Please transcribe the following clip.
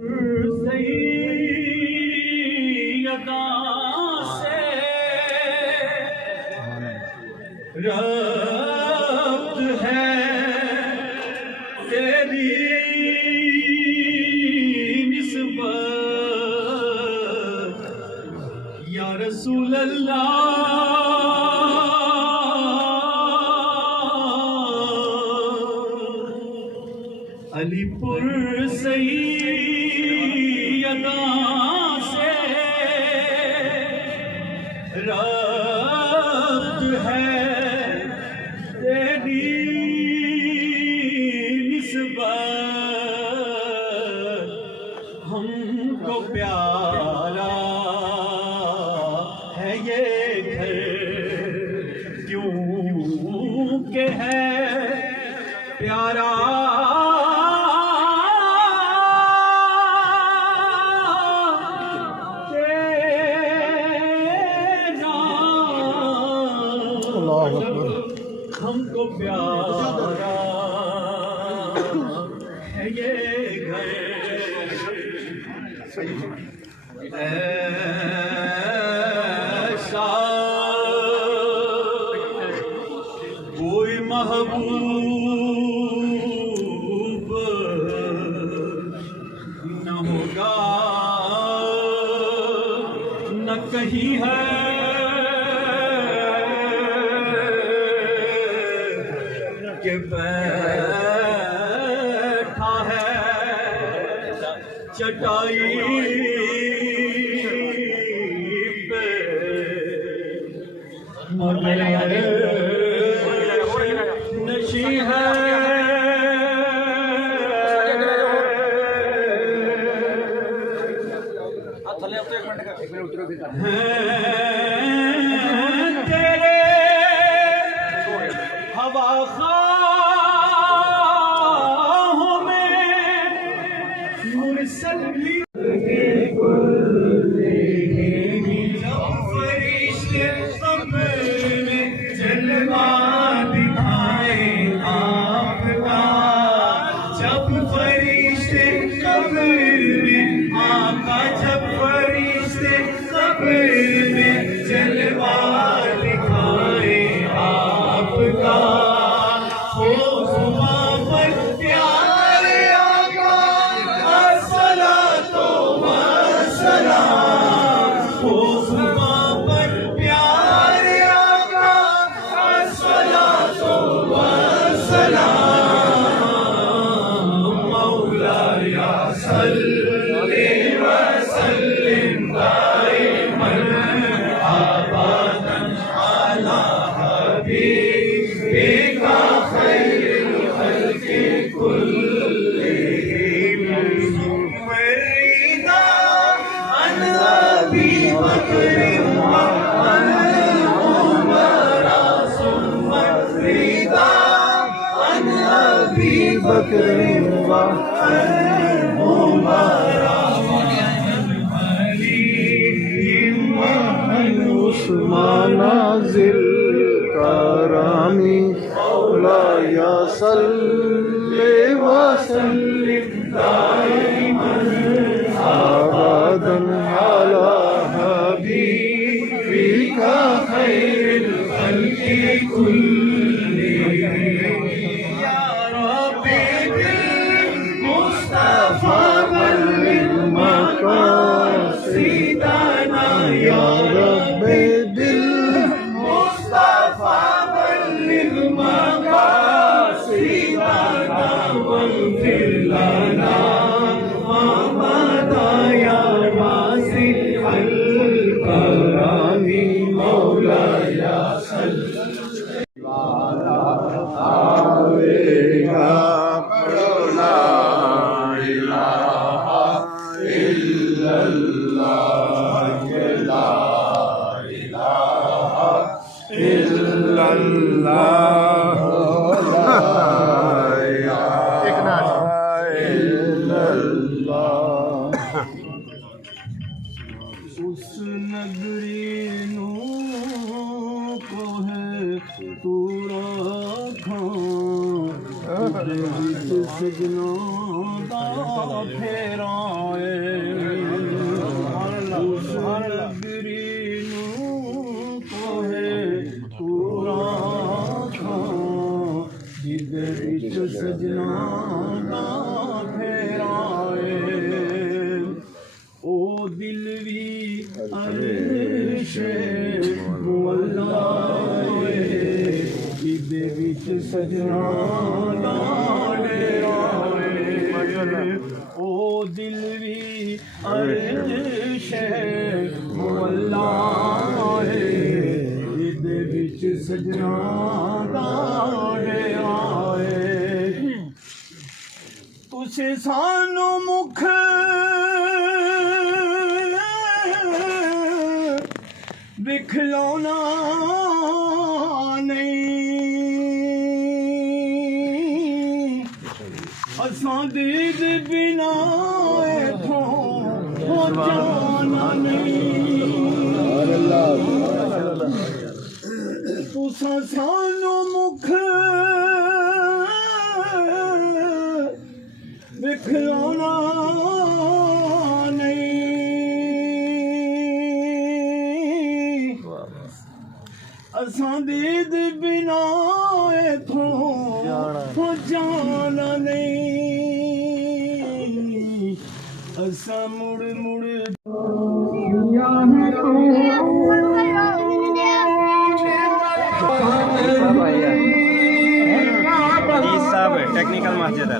सैयदा से रब्त है तेरी निस्बत या रसूल अल्लाह। अलीपुर सैयदा से रब्त है तेरी निस्बत हमको प्यारा है ये घर क्यों के है प्यारा हमको प्यारा है ये घर। ऐसा कोई महबूब न होगा न कहीं है के बैठा है चटाई पे मगर नशी है तेरे हवा फरिश्ते कब्र में जलवा दिखाए आपका, जब फरिश्ते कब्र में आका, जब फरिश्ते कब्र में जलवा दिखाए आपका। हो जुमा पर प्यारे आका अस्सलातो वस्सलाम, हो जुमा पर प्यारे आका अस्सलातो वस्सलाम। मौलाया सल्ली वसल्लिम दाइमन अबदन अला हबीबिका खैरुल खल्क़ि कुल्लिहिम। मरीदा अन अबी बकर व अन उमरा सुम्मा रिदा अन अबी बकर व अन उमरा उस्मान ज़िल करामी। मौलाया सल्ले व सल्लिम दाइमन अबदन अला हबीबिका खैरुल खल्क़ि कुल्लिहिम। या रब्बी बिल मुस्तफ़ा बल्लिग़ मक़ासिदना, या रब्बी बिल मुस्तफ़ा बल्लिग़ मक़ासिदना वग़फ़िर लना मा मदा या वासिअल करामी। मौलाया सल्ली आवेगा ला इलाहा इल्लल्लाह, ला इलाहा इल्लल्लाह, ला इलाहा इल्लल्लाह। उस नगरी नू को है पूरा खां, सजनों दा फेरा सजना ओ दिल भी अर्श मोहल्ला है इहदे विच सजना आए तुसे सानू मुख विखलाना नहीं असां दीद बिना इथों जाना नहीं तुसां सानू मुख विखलाना असां दीद बिना इथों जाना नहीं असां मुड़ मुड़ टेक्निकल मस्जिद है